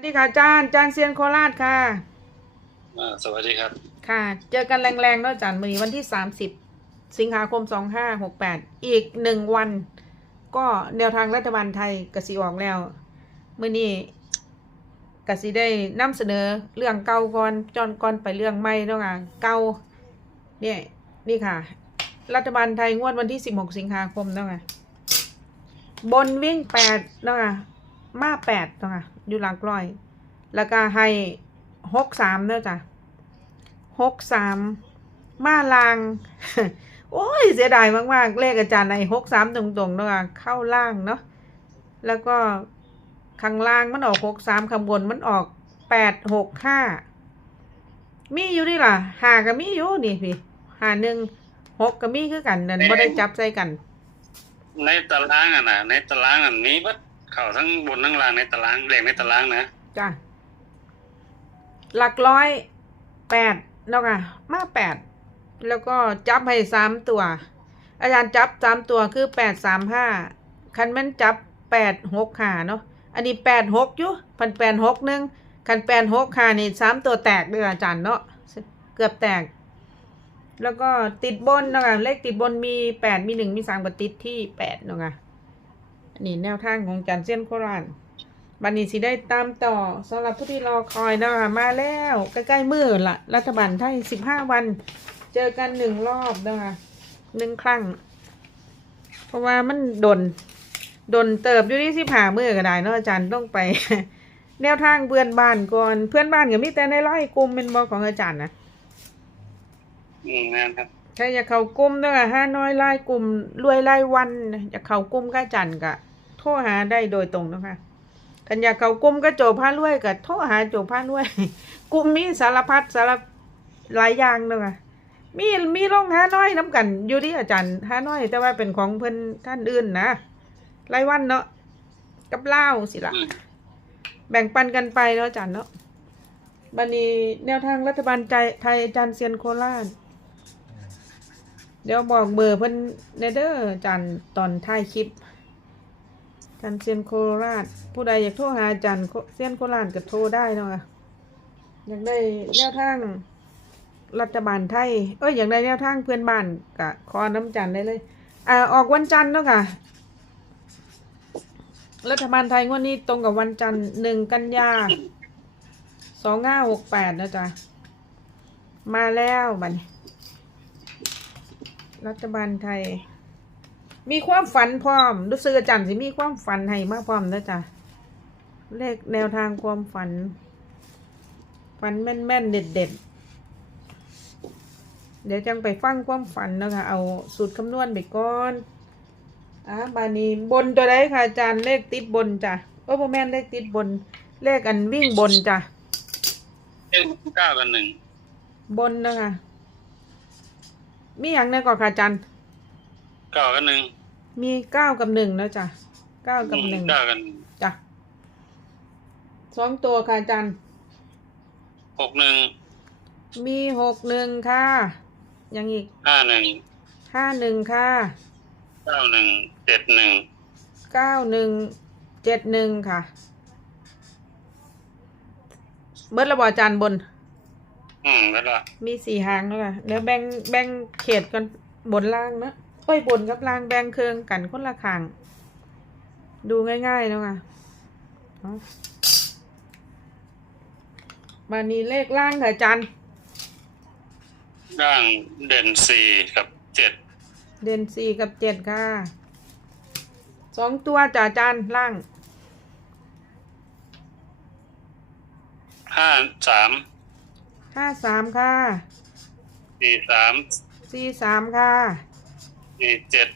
สวัสดีค่ะอาจารย์อาจารย์เซียนโคราชค่ะ อ่าสวัสดีครับ ค่ะ เจอกันแรงๆเนาะอาจารย์มือนี้วันที่30สิงหาคม2568อีกหนึ่งวัน ก็แนวทางรัฐบาลไทยกสิออกแล้วมือนี้กสิได้นำเสนอเรื่องเก่าก่อนจอนก่อนไปเรื่องใหม่เนาะค่ะเก่าเนี่ยนี่ค่ะ รัฐบาลไทยงวดวันที่16สิงหาคมเนาะค่ะบนวิ่ง8เนาะค่ะ มา8เนาะค่ะอยู่หลักร้อย แล้วก็ให้หกสามเนอจ้ะหกสามมาลาง โอ้ย เสียดายมาก ๆ เลขอาจารย์ในหกสามตรงๆเนอะเข้าล่างเนาะแล้วก็ข้างล่างมันออกหกสามข้างบนมันออกแปดหกห้ามีอยู่นี่ล่ะหาก็มีอยู่นี่พี่หาหนึ่งหกก็มีคือกันนั่นไม่ได้จับใส่กัน ในตารางอะนะในตารางอันนี้วัด เข่าทั้งบนทั้งล่างในตารางเลขในตารางนะจ้ะหลักร้อยแปดเนาะค่ะมาแปดแล้วก็จับให้สามตัว อาจารย์จับสามตัวคือแปดสามห้าคันแม่นจับแปดหกขาเนาะอันนี้แปดหกอยู่พันแปดหกหนึ่งคันแปดหกขานี่สามตัวแตกเด้ออาจารย์เนาะเกือบแตก แล้วก็ติดบนเนาะคะเลขติดบนมีแปดมีหนึ่งมีสามก็ติดที่แปดเนาะคะ นนี้แนวทางของอาจารย์เส้นโคราชบันนี้สิได้ตามต่อสำหรับผู้ที่รอคอยนะคะมาแล้วใกล้ๆมือละรัฐบาลไทยสิบห้าวัน เจอกันหนึ่งรอบนะคะหนึ่งครั้ง เพราะว่ามันดนดนเติบอยู่ที่สิบห้ามือก็ได้เนาะอาจารย์ต้องไป แนวทางเพื่อนบ้านก่อนเพื่อนบ้านก็มีแต่ในไล่กลุ่มเป็นบอของอาจารย์นะอืมนั่นครับใครอยากเข้ากลุ่มนะคะห้าน้อยไล่กลุ่มรวยไล่วันอยากเข้ากลุ่มก็อาจารย์ก็ โทรหาได้โดยตรงนะคะกันอยากเขากลุ่มก็โจผ้ารวยกับโทรหาโจผ้ารวยกลุ่มมีสารพัดสารหลายอย่างเนาะมีมีร่องห้าน้อยน้ำกัน อยู่ที่อาจารย์ห้าน้อย แต่ว่าเป็นของเพื่อนท่านอื่นนะรายวันเนาะกับเล่าสิละอืมแบ่งปันกันไปเนาะอาจารย์เนาะบันนี้แนวทางรัฐบาลใจไทยอาจารย์เซียนโคราชเดี๋ยวบอกเบอร์เพิ่อนเนเดอร์อาจารย์ตอนท้ายคลิป จารย์เซียนโคราช ผู้ใดอยากโทรหาจารย์โคเซียนโคราชก็โทรได้เนาะคะอยากได้แนวทางรัฐบาลไทย เอ้ยอยากได้แนวทางเพื่อนบ้านก็ขอน้ำจันได้เลย อ่าออกวันจันทร์เนาะค่ะรัฐบาลไทยงวดนี้ตรงกับวันจันทร์หนึ่งกันยาสองห้าหกแปดนะจ๊ะ มาแล้วบันรัฐบาลไทย มีความฝันพร้อมรู้สึกอาจารย์สิมีความฝันให้มาพร้อมนะจ๊ะเลขแนวทางความฝัน ฝันแม่นแม่นๆเด็ดเด็ดๆเดี๋ยวจังไปฟังความฝันเนาะคะ เอาสูตรคำนวณไปก่อนอะบานี้บนตัวใดค่ะอาจารย์เลขติดบนจ้ะโอ้โหแม่นเลขติดบน เลขอันวิ่งบนจ้ะเลขเก้ากันหนึ่งบนนะคะมีอย่างในก่อนค่ะอาจารย์ เก้ากันหนึ่งมีเก้ากับหนึ่งนะจ๊ะเก้ากับหนึ่งเก้ากันหนึ่งจ้ะสองตัวค่ะอาจารย์หกหนึ่งมีหกหนึ่งค่ะ ยังอีกห้าหนึ่งห้าหนึ่งค่ะเก้าหนึ่งเจ็ดหนึ่งเก้าหนึ่งเจ็ดหนึ่งค่ะ เบิดระบออาจารย์บน อืมแล้วก็มีสี่หางแล้วค่ะเดี๋ยวแบ่งแบ่งเขตกันบนล่างนะ โอ้ยบนกับล่างแบ่งเครื่องกันคนละขาง ดูง่ายๆแล้วค่ะเอามานี่เลขล่างค่ะอาจารย์ร่างเด่นสี่กับเจ็ดเด่นสี่กับเจ็ดค่ะสองตัวจ้ะอาจารย์ล่างห้าสามห้าสามค่ะสี่สามสี่สามค่ะ สี่เจ็ด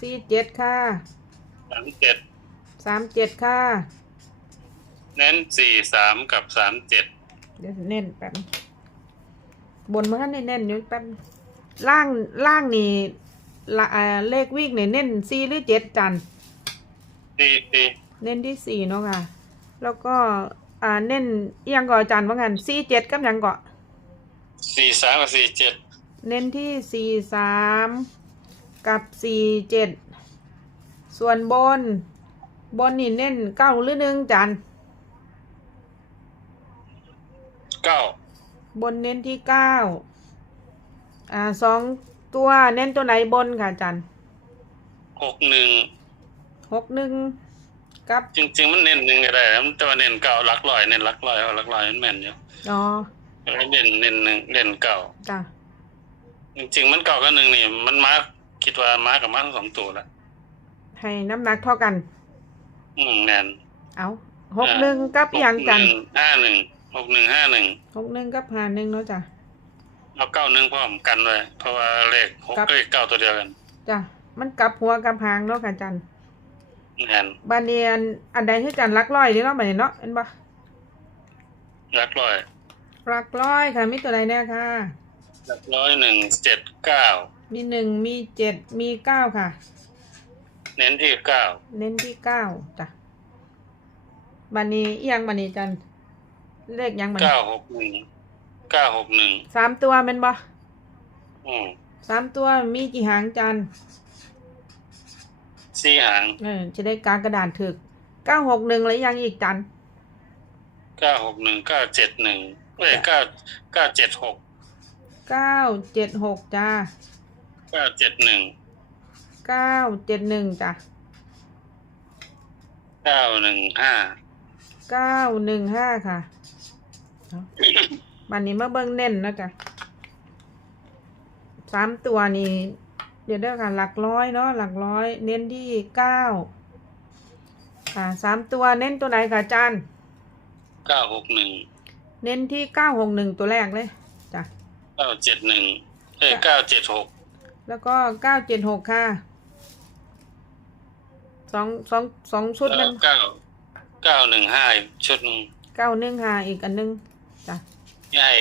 สี่เจ็ดค่ะสามเจ็ดสามเจ็ดค่ะ เน้นสี่สามกับสามเจ็ดเดี๋ยวเน้นแป๊บบนมันให้เน้นๆอยู่แป๊บล่างล่างนี่ละอ่าเลขวิ่งเนี่ยเน้นสี่หรือเจ็ดจันสี่สี่เน้นที่สี่เนาะค่ะ แล้วก็อ่าเน้นอิหยังก่อนอาจารย์ว่างั้นสี่เจ็ดกับหยังก่อนสี่สามกับสี่เจ็ดเน้นที่สี่สาม กับสี่เจ็ดส่วนบน บนนี่เน้นเก้าหรือหนึ่งจันบนเน้นที่เก้าอ่าสองตัวเน้นตัวไหนบนค่ะอาจารย์หกหนึ่งหกหนึ่งกับ จริง ๆ มันเน้นหนึ่งก็ได้นะแต่ว่าเน้นเก่าหลักร้อยเน้นหลักร้อยเอาหลักร้อยมันแม่นอยู่อ๋อแล้วเน้นเน้นหนึ่งเน้นเก่าจ้ะจริงๆมันเก่ากับหนึ่งนี่มันมา คิดว่ามากับมาทั้งสองตัวละให้น้ำหนักเท่ากัน อืมแม่นเอาหกหนึ่งกับอหย่างจันหกหนึ่งห้าหนึ่งหกหนึ่งห้าหนึ่งหกหนึ่งกับหาหนึ่งเนาะจ้ะเอาเก้าหนึ่งพร้อมกันเลยเพราะว่าเลขหกครับเลขเก้าตัวเดียวกันจ้ะมันกลับหัวกลับหางเนาะค่ะอาจันแม่นบานเนียนอันใดคือจันลักร้อยนี่เนาะบัดนี้เนาะเห็นปะหลักร้อยลักร้อยค่ะมีตัวใดแน่ค่ะหลักร้อยหนึ่งเจ็ดเก้า มีหนึ่งมีเจ็ดมีเก้าค่ะ เน้นที่เก้าเน้นที่เก้าจ้ะบันนี้เอียงบันนี้จันเลขหยังบันนี้เก้าหกหนึ่งเก้าหกหนึ่งสามตัวแมันบ่อืมสามตัวมีกี่หางจันสี่หางเออจะได้กากระดานถึกเก้าหกหนึ่งแล้วยังอีกจันเก้าหกหนึ่งเก้าเจ็ดหนึ่งเอ้ยเก้าเก้าเจ็ดหกเก้าเจ็ดหกจ้า เก้าเจ็ดหนึ่งเก้าเจ็ดหนึ่งจ้ะเก้าหนึ่งห้าเก้าหนึ่งห้าค่ะเอาบันนี้มาเบิ้งเน้นนะจ๊ะสามตัวนี้เดี๋ยวเด้อค่ะหลักร้อยเนาะหลักร้อย เน้นที่เก้าค่ะสามตัวเน้นตัวไหนค่ะอาจานเก้าหกหนึ่งเน้นที่เก้าหกหนึ่งตัวแรกเลยจ้ะเก้าเจ็ดหนึ่งเอ้ยเก้าเจ็ดหก แล้วก็เก้าเจ็ดหกค่ะสองสองสองชุดแล้นั้วนเก้าเก้าหนึ่งห้าอีกชุดหนึ่งเก้าหนึ่งห้าอีกอันหนึงจ้ะที่ให้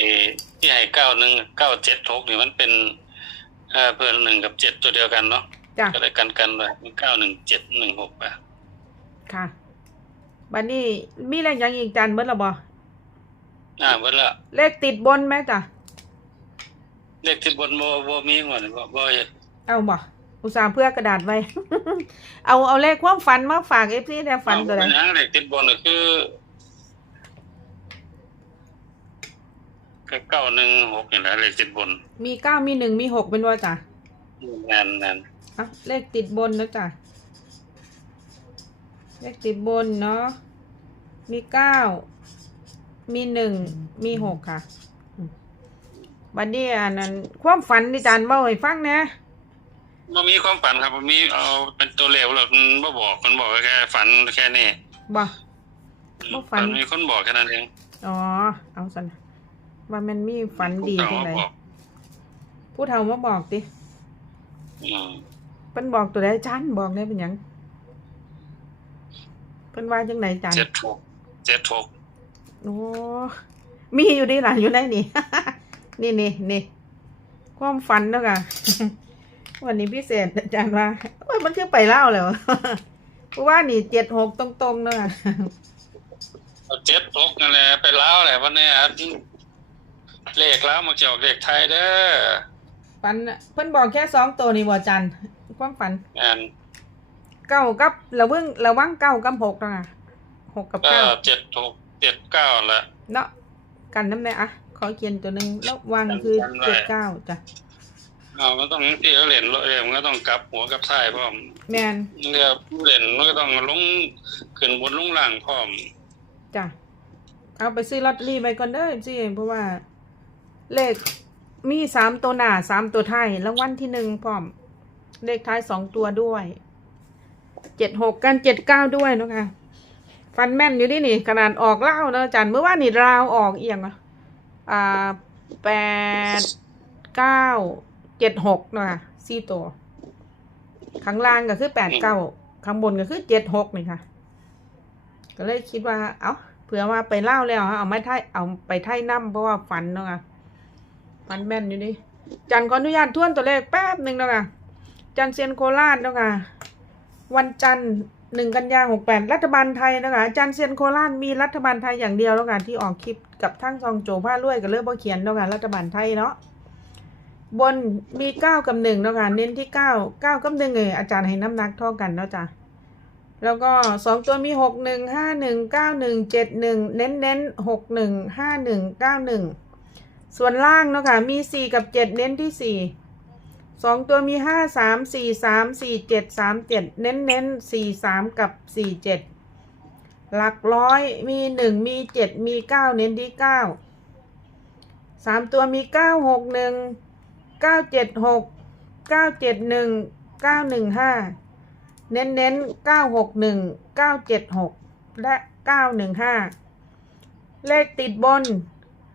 ที่ให้เก้าหนึ่งเก้าเจ็ดหกนี่มันเป็นเอ่อเพิ่นหนึ่งกับเจ็ดตัวเดียวกันเนาะจ้ะก็เลยกันกันเลยเก้าหนึ่งเจ็ดหนึ่งหกอะค่ะบัดนี้มีเลขหยังอีกจานเบิดและบ่อ่าเบิดละเลขติดบนไหมจ้ะ เลขที่บนโบโบมีหมดบ่บ่เฮ็ดเอาบ่อุตส่าห์เพื่อกระดาษไว้ เอาเอาเลขความฝันมาฝากเอฟซีได้ฝันตัวใดเอาเป็นหยังเลขติดบนก็คือก็เก้าหนึ่งหกนี่แหละเลขติดบนมีเก้ามีหนึ่งมีหกเป็นว่าจ้ะแน่นแน่นอะเลขติดบนนะจ้ะเลขติดบนเนาะมีเก้ามีหนึ่งมีหกค่ะอืม บัดนี้อันนั้นความฝันที่จานเบ้าให้ฟังนะบ่มีความฝันครับบ่มีเอาเป็นตัวเลขหรอกมันบ่บอกมันบอกแค่ฝันแค่นี้บ่ บ่ฝัน มีคนบอกแค่นั้นเองอ๋อ เอาสันว่ามันมีฝันดีผู้จังเฒ่าไดมาบอกผู้เฒ่ามาบอกติอืมเพิ่นบอกตัวใดจันบอกได้เป็นหยังเพิ่นว่าจังไดจันเจ็ดหกเจ็ดหกโอ้มีอยู่ดีหล่ะอยู่ได้นี่ นี่นี่นี่ความฝันเนาะค่ะ วันนี้พิเศษอาจารย์ว่าโอ้ยมันคือไปเล่าวแล้วเพราะว่านี่เจ็ดหกตรงๆเนาะค่ะเอาเจ็ดหกนั่นแหละไปลาวแหละวันนี้ครับเลขลาวมาเกี่ยวกับเลขไทยเด้อฝันน่ะเพิ่นบอกแค่สองตัวนี่บ่จันความฝันอันเก้ากับระเบิ่งระวังเก้ากับหกเนาะค่ะหกกับก็เก้าเจ็ดหกเจ็ดเก้าละเนาะกันน้ำแน่อะ ขอเขียนตัวหนึ่งแล้ววางคือจำไว้เจ็ดเก้าจ้ะเอามันต้องที่เขาเล่นเล่นมันก็ต้องกลับหัวกลับท้ายพร้อมแมนเรือผู้เล่นมันก็ต้องลงขึ้นบนลงล่างพร้อมจ้ะเอาไปซื้อลอตเตอรี่ไปก่อนเด้อสิเพราะว่า เลขมีสามตัวหน้าสามตัวท้ายรางวัลที่หนึ่งพร้อม เลขท้ายสองตัวด้วยเจ็ดหกกันเจ็ดเก้าด้วยเนาะคะฟันแม่นอยู่นี่นี่ ขนาดออกเล่าเนาะอาจันเมื่อวานนี่ราวออกเอียงอะ อ่าแปดเก้าเจ็ดหกนะค่ะสี่ตัว ข้างล่างก็คือแปดเก้าข้างบนก็คือเจ็ดหกนี่ค่ะ ก็เลยคิดว่า เอาเผื่อว่าไปเล่าแล้วเอาไม่ไทยเอาไปไทยน้ำเพราะว่าฝันเนาะค่ะฝันแม่นอยู่นี่จันขออนุญาตทวนตัวเลขแป๊บหนึ่งเนาะค่ะจันเซียนโคราชเนาะค่ะวันจันทร์ หนึ่งกันยาหกแปดรัฐบาลไทยนะคะจันเซียนโคราชมีรัฐบาลไทยอย่างเดียวแล้วกันที่ออกคลิปกับทั้งซองโจผ้ารวยกับเลือบ่เขียนเนาะค่ะรัฐบาลไทยเนาะบนมีเก้ากับหนึ่งเนาะค่ะเน้นที่เก้าเก้ากับหนึ่งเอออาจารย์ให้น้ำหนักเท่ากันเนาะจ้ะแล้วก็สองตัวมีหกหนึ่งห้าหนึ่งเก้าหนึ่งเจ็ดหนึ่งเน้นเน้นหกหนึ่งห้าหนึ่งเก้าหนึ่งส่วนล่างเนาะค่ะมีสี่กับเจ็ดเน้นที่สี่ สองตัวมีห้าสามสี่สามสี่เจ็ดสามเจ็ดเน้นเน้นสี่สามกับสี่เจ็ดหลักร้อยมีหนึ่งมีเจ็ดมีเก้าเน้นที่เก้าสามตัวมีเก้าหกหนึ่งเก้าเจ็ดหกเก้าเจ็ดหนึ่งเก้าหนึ่งห้าเน้นเน้นเก้าหกหนึ่งเก้าเจ็ดหกและเก้าหนึ่งห้าเลขติดบน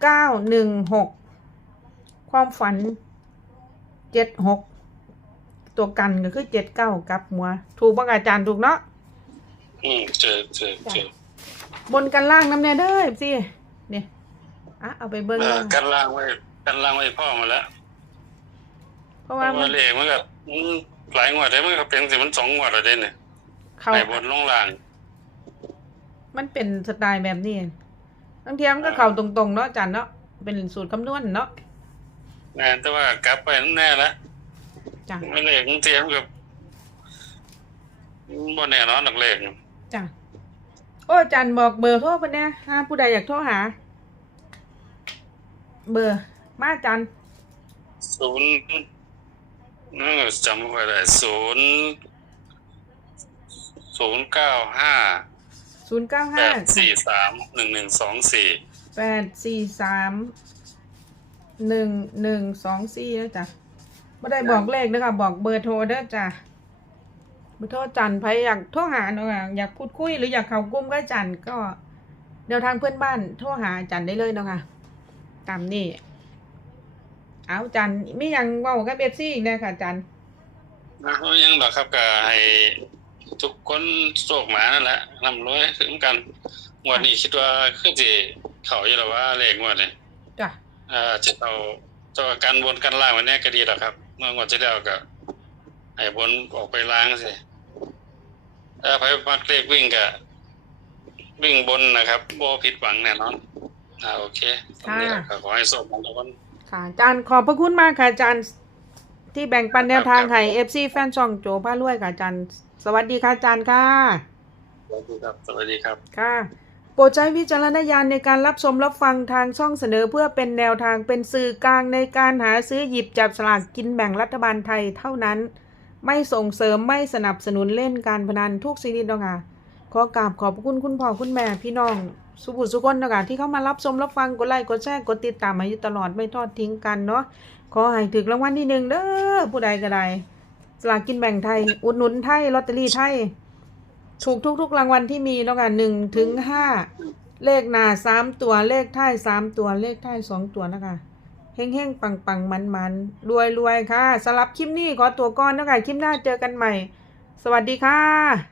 เก้าหนึ่งหกความฝัน เจ็ดหกตัวกันก็คือเจ็ดเก้ากับหัว ถูกบ้างอาจารย์ถูกเนาะอืมเจอเจอเจอบนกันล่างน้ำแน่เด้อสิเนี่ยอะเอาไปเบิ้งเออเนาะกันล่างไว้กันล่างไว้พ่อมาแล้วเพราะเพว่าราะมัว่านเลขมันก็อืมหลายงวดเลยมันก็เป็นสิมันสองงวดแล้วเด้เนี่ยเขาไปบนลงล่าง มันเป็นสไตล์แบบนี้บางทีมันก็เข่าตรงๆเนาะอาจารย์เนาะเป็นสูตรคำนวณเนาะ แน่แต่ว่ากลับไปนั่นแน่ละจ้ะไม่เลขมันเทียมกับบ่แน่นอนหลักเลขจ้ะโอ้อาจารย์บอกเบอร์โทรปะเนี่ยถ้าผู้ใดอยากโทรหา เบอร์ มาอาจารย์ศูนย์นั่นก็จำไม่ค่อยได้ศูนย์ศูนย์เก้าห้าศูนย์เก้าแปห้าดสี่สามหนึ่งหนึ่งสองสี่แปดสี่สาม หนึ่งหนึ่งสองสี่นะจ๊ะไม่ได้บอกเลขนะคะ บอกเบอร์โทรเด้อจ้ะเบอร์โทรจันไพอยากโทรหาเนาะอยากพูดคุยหรืออยากเข้ากลุ้มก็จันก็เดี๋ยวทางเพื่อนบ้านโทรหาจันได้เลยเนาะค่ะตามนี่เอาจันมีหยังเว่ากับเบสซี่อีกนะค่ะจันนะเพราะยังดอกครับก็ให้ทุกคนโศกหมานั่นแหละนำรวยถึงกันงวดนี้คิดว่าคือสิเขาอยู่แล้วว่าเลขงวดนี้จ้ะเอ่อจะเอาตัวกันบนกันล่างวันนี้ก็ดีแล้วครับ เมื่องวดที่แล้วก็ให้บนออกไปล้างสิถ้าไปมักเลขวิ่งก็วิ่งบนนะครับบ่ผิดหวังแน่นอนอ่าโอเคตรงนี้แหละก็ขอให้โชคดีทุกคน ค่ะจันขอบพระคุณมากค่ะจันที่แบ่งปันแนวทางให้เอฟซีแฟนช่องโจพารวยค่ะจันสวัสดีค่ะจันค่ะ สวัสดีครับ สวัสดีครับ ค่ะ โปรดใช้วิจารณญาณในการรับชมรับฟังทางช่องเสนอเพื่อเป็นแนวทางเป็นสื่อกลางในการหาซื้อหยิบจับสลากกินแบ่งรัฐบาลไทยเท่านั้น ไม่ส่งเสริมไม่สนับสนุนเล่นการพนันทุกชนิดนะคะขอกราบขอบคุณคุณพ่อคุณแม่พี่น้อง สุบุสุคนนะคะที่เข้ามารับชมรับฟังกดไลค์กดแชร์กดติดตามมาอยู่ตลอดไม่ทอดทิ้งกันเนาะขอให้ถึงรางวัลที่หนึ่งเด้อผู้ใดก็ได้สลากกินแบ่งไทย อุดหนุนไทยลอตเตอรี่ไทย ถูกทุกๆรางวัลที่มีแล้วกันหนึ่งถึงห้าเลขหน้าสามตัวเลขท้ายสามตัวเลขท้ายสองตัวนะคะเฮ้งเฮ้งปังปังมันมันรวยรวยค่ะสำหรับคลิปนี้ขอตัวก่อนนะคะคลิปหน้าเจอกันใหม่ สวัสดีค่ะ